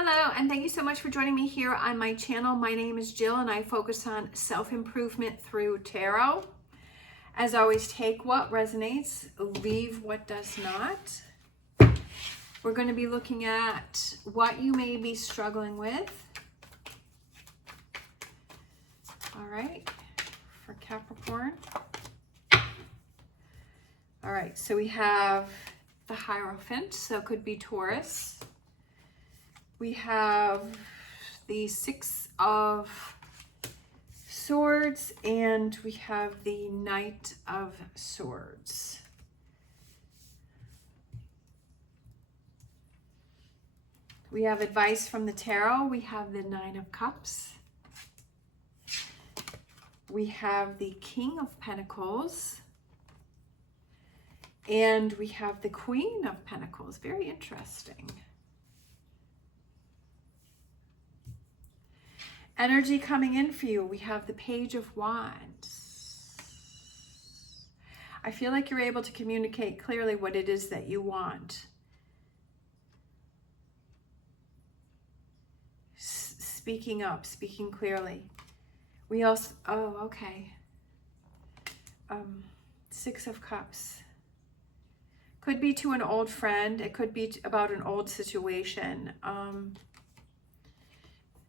Hello, and thank you so much for joining me here on my channel. My name is Jill, and I focus on self-improvement through tarot. As always, take what resonates, leave what does not. We're going to be looking at what you may be struggling with. All right, for Capricorn. All right, so we have the Hierophant, so it could be Taurus. We have the Six of Swords, and we have the Knight of Swords. We have advice from the tarot. We have the Nine of Cups. We have the King of Pentacles. And we have the Queen of Pentacles. Very interesting. Energy coming in for you. We have the Page of Wands. I feel like you're able to communicate clearly what it is that you want. Speaking up, speaking clearly. We also, okay. Six of Cups. Could be to an old friend. It could be about an old situation.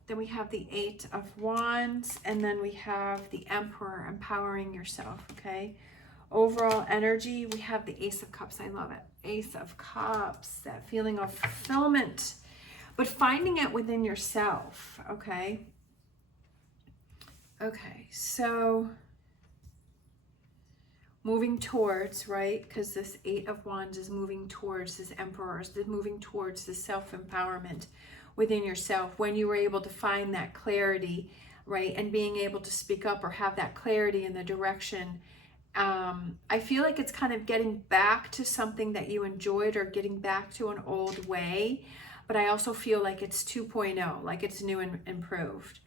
Then we have the Eight of Wands, and then we have the Emperor, empowering yourself, okay? Overall energy, we have the Ace of Cups. I love it. Ace of Cups, that feeling of fulfillment, but finding it within yourself, okay? Okay, so moving towards, right? Because this Eight of Wands is moving towards this Emperor, is moving towards the self-empowerment within yourself, when you were able to find that clarity, right, and being able to speak up or have that clarity in the direction. I feel like it's kind of getting back to something that you enjoyed, or getting back to an old way, but I also feel like it's 2.0, like it's new and improved.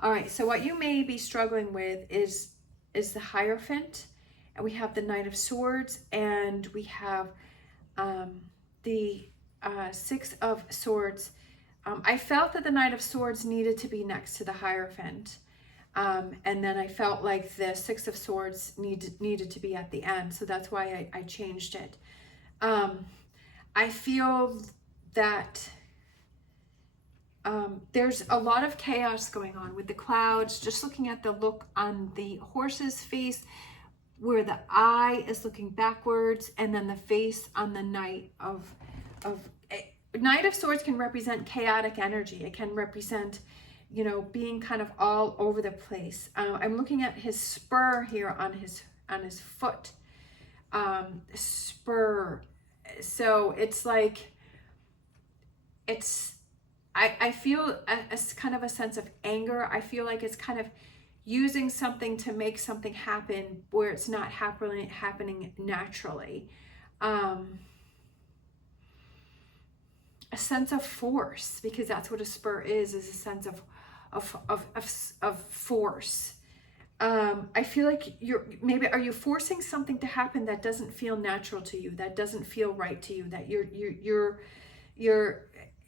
All right, so what you may be struggling with is the Hierophant, and we have the Knight of Swords, and we have the Six of Swords. I felt that the Knight of Swords needed to be next to the Hierophant. And then I felt like the Six of Swords needed to be at the end. So that's why I changed it. I feel that there's a lot of chaos going on with the clouds. Just looking at the look on the horse's face, where the eye is looking backwards, and then the face on the Knight of Knight of Swords can represent chaotic energy. It can represent, you know, being kind of all over the place. I'm looking at his spur here on his foot. Spur. So it's like, I feel a kind of a sense of anger. I feel like it's kind of using something to make something happen where it's not happening naturally. A sense of force, because that's what a spur is a sense of force. I feel like are you forcing something to happen that doesn't feel natural to you, that doesn't feel right to you, that you're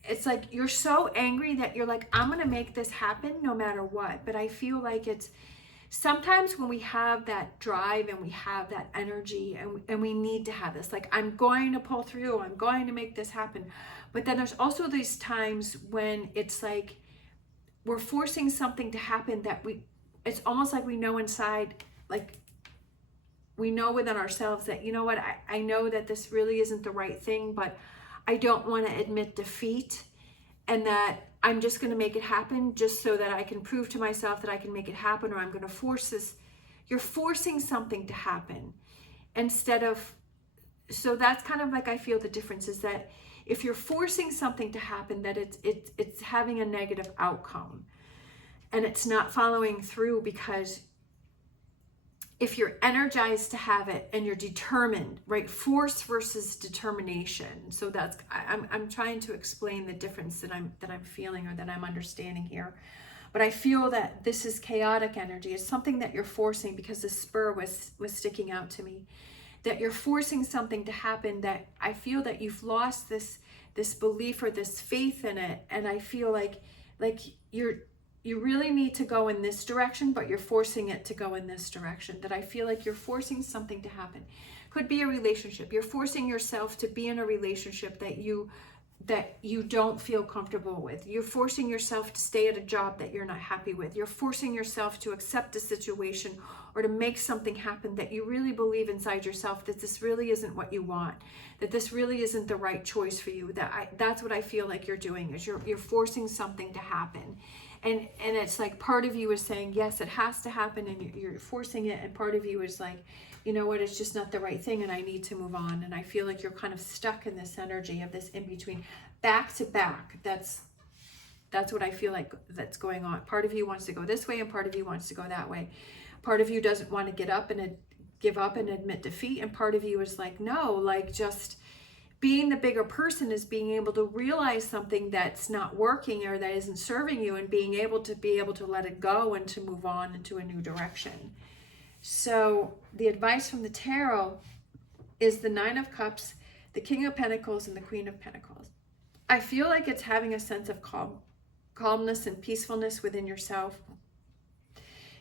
it's like you're so angry that you're like, I'm gonna make this happen no matter what. But I feel like it's sometimes when we have that drive and we have that energy, and we need to have this, like, I'm going to pull through, I'm going to make this happen. But then there's also these times when it's like we're forcing something to happen that it's almost like we know inside, like we know within ourselves that, you know what, I know that this really isn't the right thing, but I don't want to admit defeat, and that I'm just going to make it happen just so that I can prove to myself that I can make it happen, or I'm going to force this. You're forcing something to happen instead of, so that's kind of like, I feel the difference is that if you're forcing something to happen, that it's having a negative outcome, and it's not following through, because if you're energized to have it and you're determined, right? Force versus determination. So that's, I'm trying to explain the difference that I'm feeling, or that I'm understanding here. But I feel that this is chaotic energy. It's something that you're forcing, because the spur was sticking out to me. That you're forcing something to happen, that I feel that you've lost this this belief or this faith in it. And I feel like you really need to go in this direction, but you're forcing it to go in this direction. That I feel like you're forcing something to happen. Could be a relationship. You're forcing yourself to be in a relationship that you don't feel comfortable with. You're forcing yourself to stay at a job that you're not happy with. You're forcing yourself to accept a situation or to make something happen that you really believe inside yourself that this really isn't what you want, that this really isn't the right choice for you. That's what I feel like you're doing, is you're forcing something to happen. And it's like part of you is saying, yes, it has to happen, and you're forcing it, and part of you is like, you know what, it's just not the right thing and I need to move on. And I feel like you're kind of stuck in this energy of this in between, back to back. That's what I feel like that's going on. Part of you wants to go this way and part of you wants to go that way. Part of you doesn't want to give up and admit defeat, and part of you is like, no, like just being the bigger person is being able to realize something that's not working or that isn't serving you, and being able to let it go and to move on into a new direction. So the advice from the tarot is the Nine of Cups, the King of Pentacles, and the Queen of Pentacles. I feel like it's having a sense of calmness and peacefulness within yourself,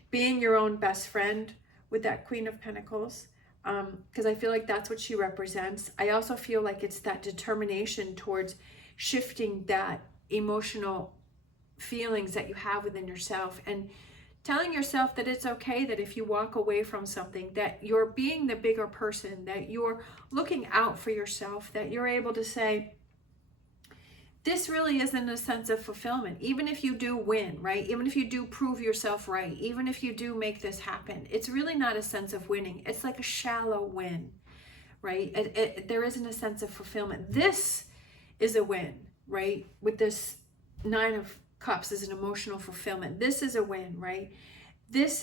being your own best friend with that Queen of Pentacles, because I feel like that's what she represents. I also feel like it's that determination towards shifting that emotional feelings that you have within yourself, and telling yourself that it's okay, that if you walk away from something, that you're being the bigger person, that you're looking out for yourself, that you're able to say, this really isn't a sense of fulfillment. Even if you do win, right? Even if you do prove yourself right, even if you do make this happen, it's really not a sense of winning. It's like a shallow win, right? There isn't a sense of fulfillment. This is a win, right? With this Nine of Cups is an emotional fulfillment. This is a win, right? This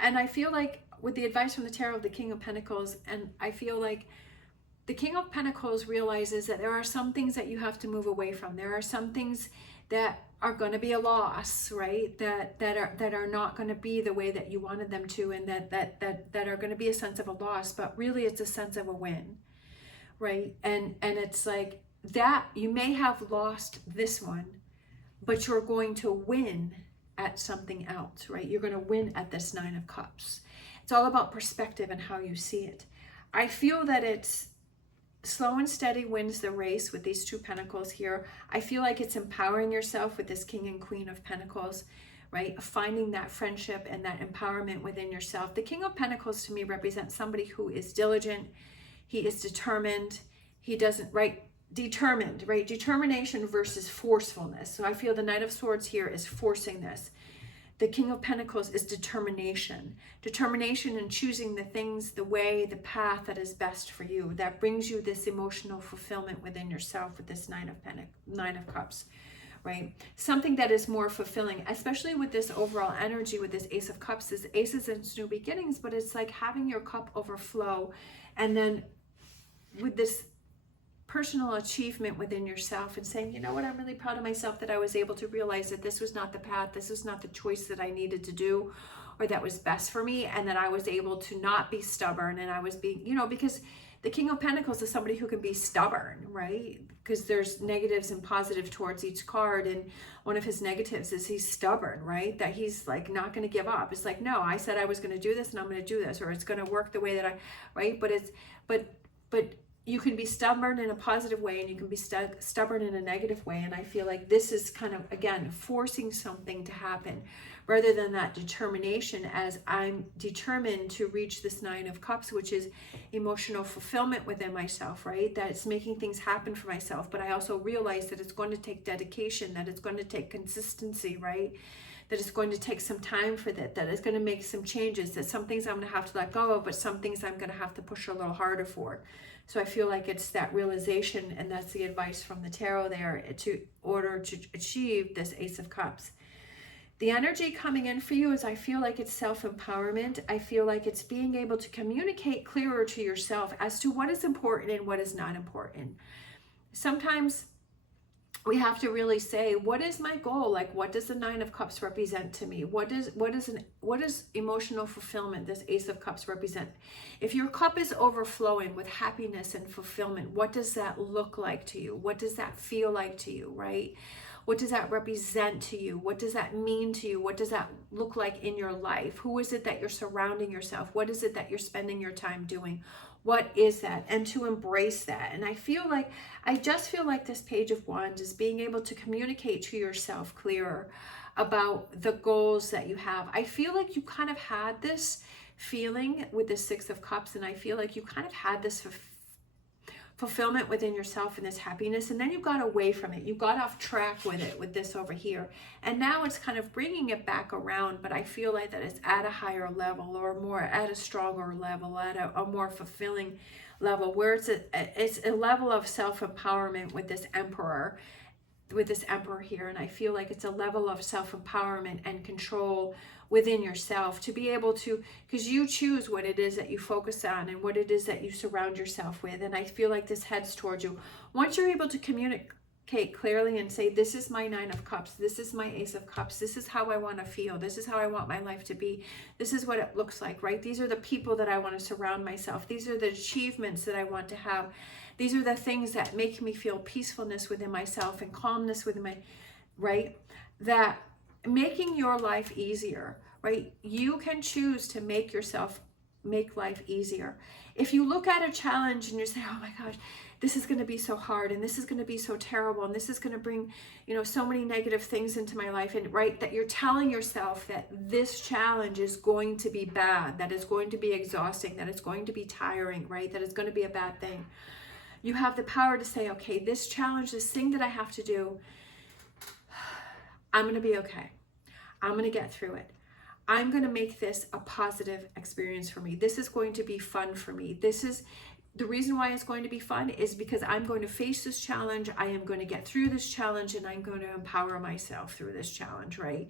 and I feel like with the advice from the tarot of the King of Pentacles, and I feel like the King of Pentacles realizes that there are some things that you have to move away from. There are some things that are going to be a loss, right? That are not going to be the way that you wanted them to, and that are going to be a sense of a loss, but really it's a sense of a win, right? And it's like that you may have lost this one, but you're going to win at something else, right? You're going to win at this Nine of Cups. It's all about perspective and how you see it. I feel that it's slow and steady wins the race with these two pentacles here. I feel like it's empowering yourself with this King and Queen of Pentacles, right? Finding that friendship and that empowerment within yourself. The King of Pentacles to me represents somebody who is diligent. He is determined. He doesn't, right? Determined, right? Determination versus forcefulness. So I feel the Knight of Swords here is forcing this. The King of Pentacles is determination. Determination in choosing the things, the way, the path that is best for you. That brings you this emotional fulfillment within yourself with this Nine of Cups, right? Something that is more fulfilling, especially with this overall energy with this Ace of Cups. This Ace is in new beginnings, but it's like having your cup overflow. And then with this personal achievement within yourself and saying, you know what, I'm really proud of myself that I was able to realize that this was not the path, this was not the choice that I needed to do or that was best for me, and that I was able to not be stubborn, and I was being, you know, because the King of Pentacles is somebody who can be stubborn, right? Because there's negatives and positive towards each card, and one of his negatives is he's stubborn, right? That he's like not going to give up. It's like, no, I said I was going to do this and I'm going to do this, or it's going to work the way that right? But you can be stubborn in a positive way, and you can be stubborn in a negative way. And I feel like this is kind of, again, forcing something to happen rather than that determination, as I'm determined to reach this Nine of Cups, which is emotional fulfillment within myself, right? That it's making things happen for myself. But I also realize that it's going to take dedication, that it's going to take consistency, right? That it's going to take some time for that it's going to make some changes, that some things I'm going to have to let go of, but some things I'm going to have to push a little harder for. So I feel like it's that realization, and that's the advice from the tarot there, to order to achieve this Ace of Cups. The energy coming in for you is, I feel like it's self-empowerment. I feel like it's being able to communicate clearer to yourself as to what is important and what is not important. Sometimes we have to really say, what is my goal? Like, what does the Nine of Cups represent to me? What is emotional fulfillment, this Ace of Cups, represent? If your cup is overflowing with happiness and fulfillment, what does that look like to you? What does that feel like to you, right? What does that represent to you? What does that mean to you? What does that look like in your life? Who is it that you're surrounding yourself? What is it that you're spending your time doing? What is that? And to embrace that. And I just feel like this Page of Wands is being able to communicate to yourself clearer about the goals that you have. I feel like you kind of had this feeling with the Six of Cups, and I feel like you kind of had this fulfillment within yourself and this happiness, and then you got away from it. You got off track with it, with this over here, and now it's kind of bringing it back around. But I feel like that it's at a higher level, or more at a stronger level, at a more fulfilling level, where it's a level of self-empowerment with this emperor here. And I feel like it's a level of self-empowerment and control within yourself, to be able to, because you choose what it is that you focus on and what it is that you surround yourself with. And I feel like this heads towards you. Once you're able to communicate clearly and say, this is my Nine of Cups, this is my Ace of Cups, this is how I want to feel, this is how I want my life to be, this is what it looks like, right? These are the people that I want to surround myself, these are the achievements that I want to have, these are the things that make me feel peacefulness within myself and calmness within my, right? That making your life easier, right? You can choose to make life easier. If you look at a challenge and you say, oh my gosh, this is going to be so hard, and this is going to be so terrible, and this is going to bring, so many negative things into my life, and right, that you're telling yourself that this challenge is going to be bad, that it's going to be exhausting, that it's going to be tiring, right? That it's going to be a bad thing. You have the power to say, okay, this challenge, this thing that I have to do, I'm going to be okay. I'm going to get through it. I'm going to make this a positive experience for me. This is going to be fun for me. This is the reason why it's going to be fun, is because I'm going to face this challenge. I am going to get through this challenge, and I'm going to empower myself through this challenge, right?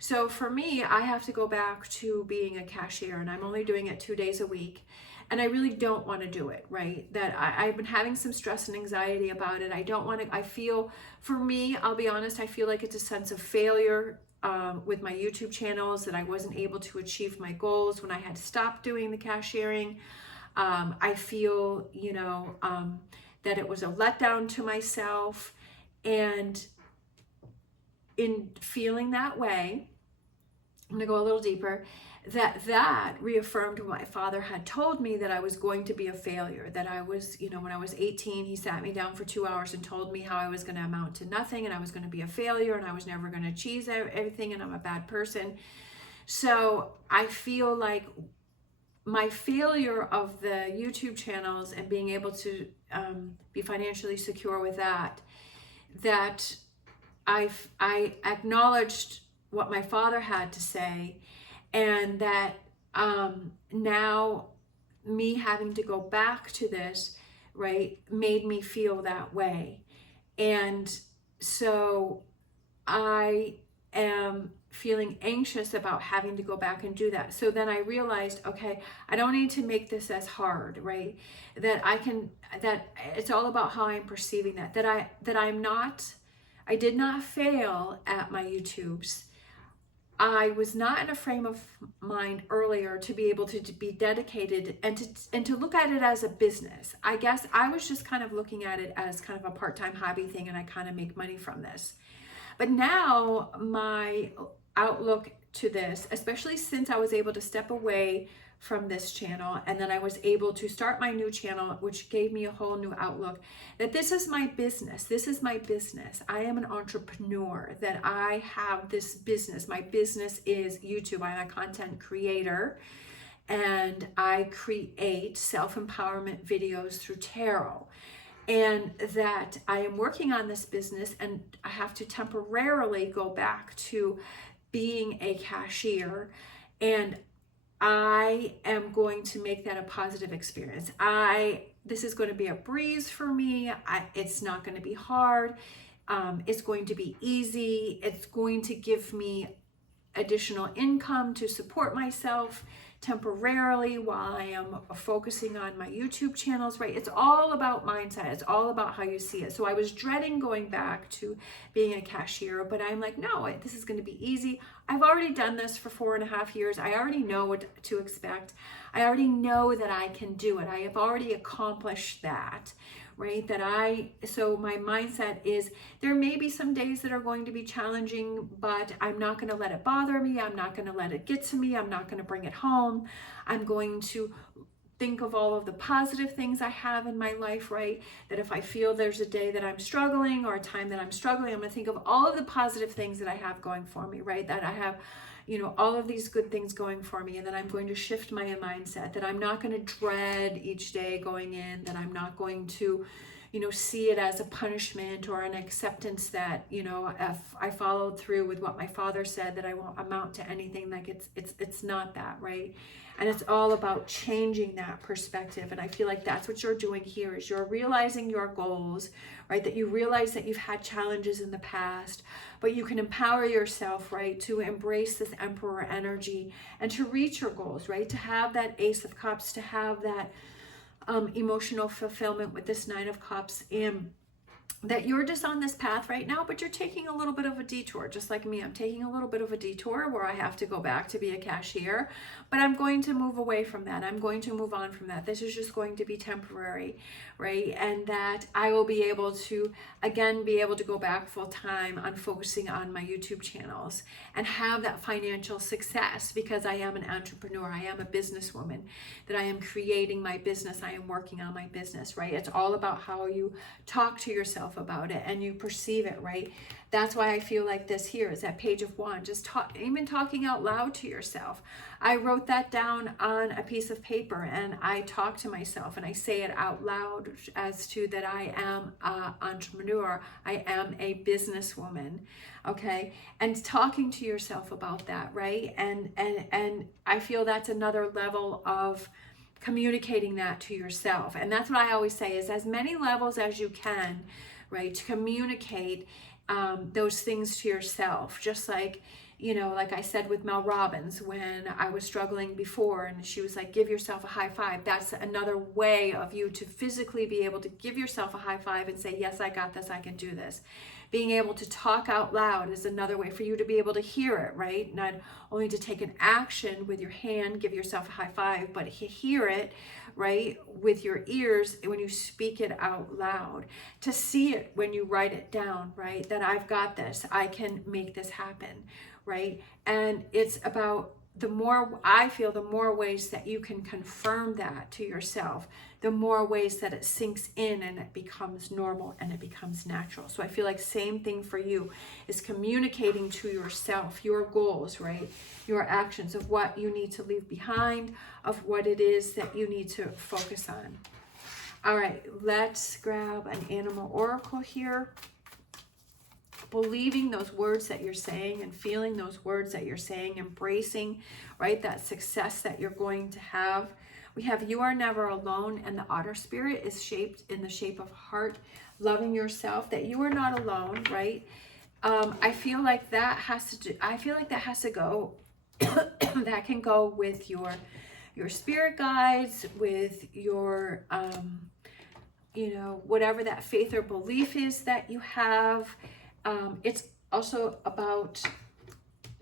So for me, I have to go back to being a cashier, and I'm only doing it 2 days a week. And I really don't want to do it, right? That I've been having some stress and anxiety about it. I don't want to, I feel, for me, I'll be honest, I feel like it's a sense of failure with my YouTube channels, that I wasn't able to achieve my goals when I had stopped doing the cashiering. I feel, that it was a letdown to myself. And in feeling that way, I'm going to go a little deeper, that reaffirmed what my father had told me, that I was going to be a failure, that I was, when I was 18, he sat me down for 2 hours and told me how I was going to amount to nothing, and I was going to be a failure, and I was never going to achieve everything, and I'm a bad person. So I feel like my failure of the YouTube channels and being able to be financially secure with that I acknowledged what my father had to say, and that now me having to go back to this, right, made me feel that way. And so I am feeling anxious about having to go back and do that. So then I realized, okay, I don't need to make this as hard, right? That it's all about how I'm perceiving that I did not fail at my YouTubes. I was not in a frame of mind earlier to be able to be dedicated and to look at it as a business. I guess I was just kind of looking at it as kind of a part-time hobby thing, and I kind of make money from this. But now my outlook to this, especially since I was able to step away from this channel, and then I was able to start my new channel, which gave me a whole new outlook, that this is my business. This is my business. I am an entrepreneur, that I have this business. My business is YouTube. I'm a content creator, and I create self-empowerment videos through tarot. And that I am working on this business, and I have to temporarily go back to being a cashier, and I am going to make that a positive experience. This is going to be a breeze for me. It's not going to be hard. It's going to be easy. It's going to give me additional income to support myself, temporarily while I am focusing on my YouTube channels, right? It's all about mindset. It's all about how you see it. So I was dreading going back to being a cashier, but I'm like, no, this is going to be easy. I've already done this for 4.5 years. I already know what to expect. I already know that I can do it. I have already accomplished that, right? So my mindset is there may be some days that are going to be challenging, but I'm not going to let it bother me. I'm not going to let it get to me. I'm not going to bring it home. I'm going to think of all of the positive things I have in my life, right? That if I feel there's a day that I'm struggling or a time that I'm struggling, I'm going to think of all of the positive things that I have going for me, right? That I have, all of these good things going for me, and then I'm going to shift my mindset, that I'm not going to dread each day going in, that I'm not going to, see it as a punishment or an acceptance that, if I followed through with what my father said, that I won't amount to anything. Like it's not that, right? And it's all about changing that perspective. And I feel like that's what you're doing here, is you're realizing your goals, right? That you realize that you've had challenges in the past, but you can empower yourself, right? To embrace this Emperor energy and to reach your goals, right? To have that Ace of Cups, to have that emotional fulfillment with this Nine of Cups, and that you're just on this path right now, but you're taking a little bit of a detour, just like me. I'm taking a little bit of a detour where I have to go back to be a cashier, but I'm going to move away from that. I'm going to move on from that. This is just going to be temporary, right? And that I will be able to, again, be able to go back full time on focusing on my YouTube channels and have that financial success, because I am an entrepreneur. I am a businesswoman, that I am creating my business. I am working on my business, right? It's all about how you talk to yourself about it and you perceive it, right? That's why I feel like this here is that Page of Wands, just even talking out loud to yourself. I wrote that down on a piece of paper and I talk to myself and I say it out loud as to that I am an entrepreneur, I am a businesswoman, okay? And talking to yourself about that, right? And I feel that's another level of communicating that to yourself. And that's what I always say, is as many levels as you can, right, to communicate those things to yourself. Just like, like I said with Mel Robbins, when I was struggling before, and she was like, give yourself a high five. That's another way of you to physically be able to give yourself a high five and say, yes, I got this, I can do this. Being able to talk out loud is another way for you to be able to hear it, right? Not only to take an action with your hand, give yourself a high five, but hear it, right, with your ears when you speak it out loud. To see it when you write it down, right? That I've got this, I can make this happen, right? And it's about the more ways that you can confirm that to yourself, the more ways that it sinks in and it becomes normal and it becomes natural. So I feel like same thing for you is communicating to yourself your goals, right? Your actions of what you need to leave behind, of what it is that you need to focus on. All right, let's grab an animal oracle here. Believing those words that you're saying and feeling those words that you're saying, embracing, right, that success that you're going to have. We have you are never alone, and the otter spirit is shaped in the shape of heart, loving yourself, that you are not alone, right? I feel like that has to go, that can go with your spirit guides, with your, whatever that faith or belief is that you have. It's also about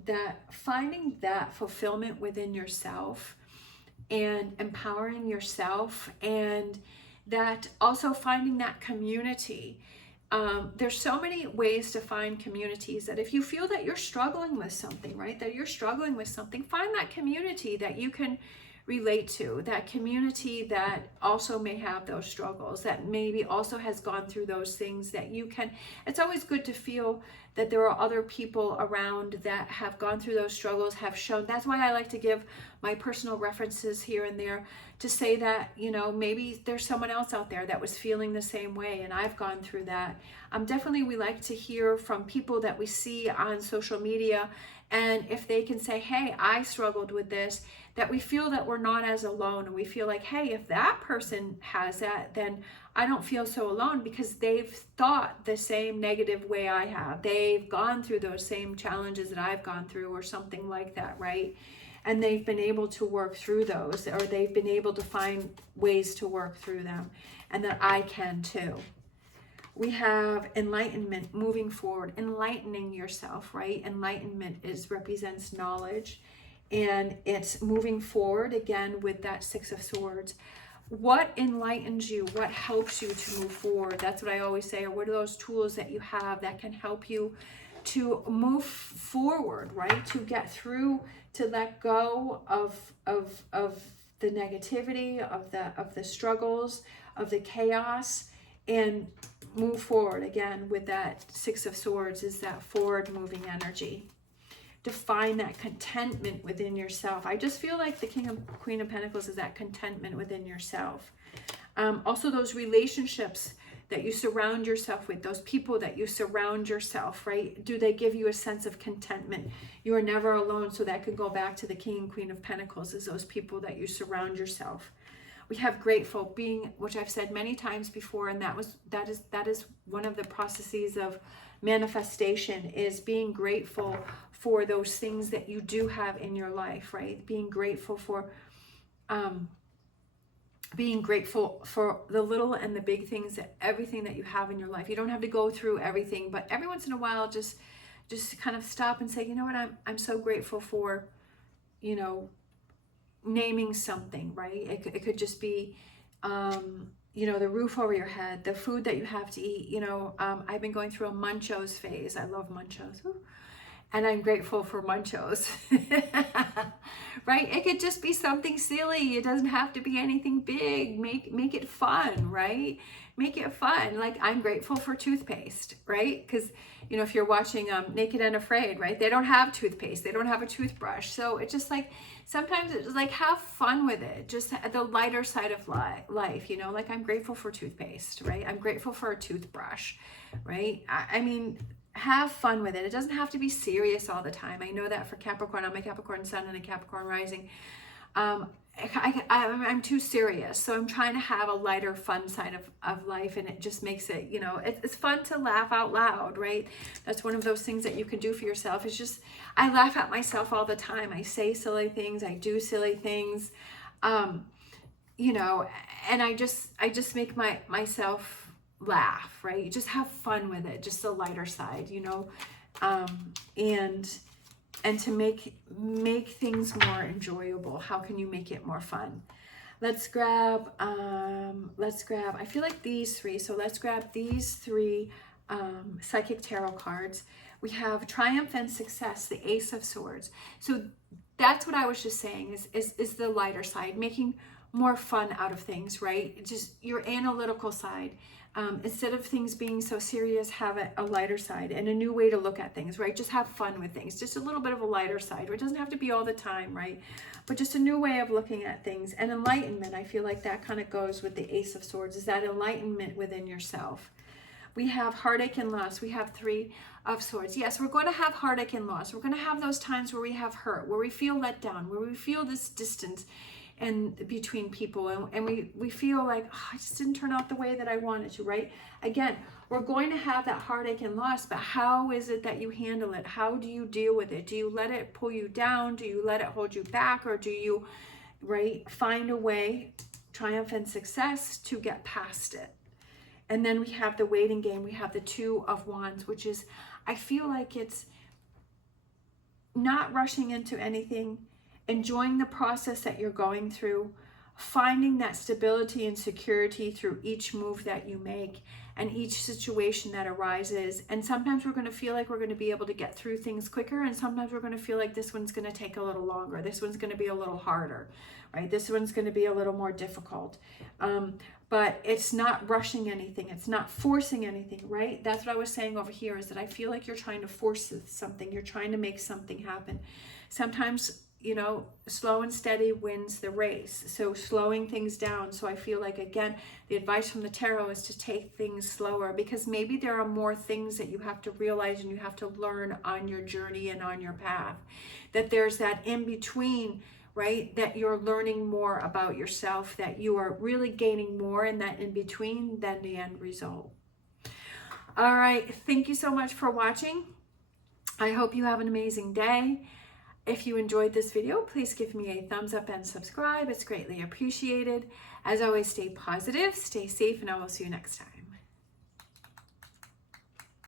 that finding that fulfillment within yourself and empowering yourself, and that also finding that community. There's so many ways to find communities, that if you feel that you're struggling with something, right, that you're struggling with something, find that community that you can relate to, that community that also may have those struggles, that maybe also has gone through those things, that you can, it's always good to feel that there are other people around that have gone through those struggles, have shown. That's why I like to give my personal references here and there, to say that, maybe there's someone else out there that was feeling the same way and I've gone through that. Definitely we like to hear from people that we see on social media, and if they can say, hey, I struggled with this, that we feel that we're not as alone, and we feel like, hey, if that person has that, then I don't feel so alone, because they've thought the same negative way I have. They've gone through those same challenges that I've gone through, or something like that, right? and they've been able to work through those, or they've been able to find ways to work through them, and that I can too. We have enlightenment, moving forward, enlightening yourself, right? Enlightenment represents knowledge, and it's moving forward again with that Six of Swords. What enlightens you? What helps you to move forward? That's what I always say. Or what are those tools that you have that can help you to move forward, right? To get through, to let go of the negativity, of the struggles, of the chaos, and move forward again with that Six of Swords, is that forward moving energy. To find that contentment within yourself. I just feel like the Queen of Pentacles is that contentment within yourself. Also those relationships that you surround yourself with, those people that you surround yourself, right? Do they give you a sense of contentment? You are never alone. So that could go back to the King and Queen of Pentacles, is those people that you surround yourself. We have grateful, being, which I've said many times before, and that is one of the processes of manifestation, is being grateful for those things that you do have in your life, right? Being grateful for the little and the big things, that everything that you have in your life. You don't have to go through everything, but every once in a while, just kind of stop and say, you know what, I'm so grateful for, you know, naming something, right? It could just be, you know, the roof over your head, the food that you have to eat. You know, I've been going through a Munchos phase. I love Munchos. Ooh. And I'm grateful for Munchos, right? It could just be something silly. It doesn't have to be anything big. Make it fun, right? Make it fun. Like, I'm grateful for toothpaste, right? Because, you know, if you're watching Naked and Afraid, right? They don't have toothpaste. They don't have a toothbrush. So it's just like, sometimes it's like, have fun with it. Just the lighter side of life, you know, like, I'm grateful for toothpaste, right? I'm grateful for a toothbrush, right? I mean, have fun with it. It doesn't have to be serious all the time. I know that for Capricorn, I'm a Capricorn sun and a Capricorn rising. I'm too serious. So I'm trying to have a lighter, fun side of life. And it just makes it, you know, it's fun to laugh out loud, right? That's one of those things that you can do for yourself. It's just, I laugh at myself all the time. I say silly things. I do silly things, you know, and I just make myself laugh, right? You just have fun with it, just the lighter side, you know, and to make things more enjoyable. How can you make it more fun? Let's grab I feel like these three. So let's grab these three psychic tarot cards. We have Triumph and Success, the Ace of Swords. So that's what I was just saying, is the lighter side, making more fun out of things, right? Just your analytical side. Instead of things being so serious, have a lighter side and a new way to look at things, right? Just have fun with things, just a little bit of a lighter side. It doesn't have to be all the time, right? But just a new way of looking at things. And enlightenment, I feel like that kind of goes with the Ace of Swords, is that enlightenment within yourself. We have heartache and loss. We have Three of Swords. Yes, we're going to have heartache and loss. We're going to have those times where we have hurt, where we feel let down, where we feel this distance and between people, and we feel like, oh, I just didn't turn out the way that I wanted to, right? Again, we're going to have that heartache and loss, but how is it that you handle it? How do you deal with it? Do you let it pull you down? Do you let it hold you back? Or do you, right, find a way, Triumph and Success, to get past it? And then we have the waiting game. We have the Two of Wands, which is, I feel like it's not rushing into anything, enjoying the process that you're going through, finding that stability and security through each move that you make and each situation that arises. And sometimes we're going to feel like we're going to be able to get through things quicker, and sometimes we're going to feel like this one's going to take a little longer. This one's going to be a little harder, right? This one's going to be a little more difficult. But it's not rushing anything. It's not forcing anything, right? That's what I was saying over here, is that I feel like you're trying to force something. You're trying to make something happen. Sometimes, you know, slow and steady wins the race. So slowing things down. So I feel like, again, the advice from the tarot is to take things slower, because maybe there are more things that you have to realize and you have to learn on your journey and on your path. That there's that in between, right? That you're learning more about yourself, that you are really gaining more in that in between than the end result. All right. Thank you so much for watching. I hope you have an amazing day. If you enjoyed this video, please give me a thumbs up and subscribe. It's greatly appreciated. As always, stay positive, stay safe, and I will see you next time.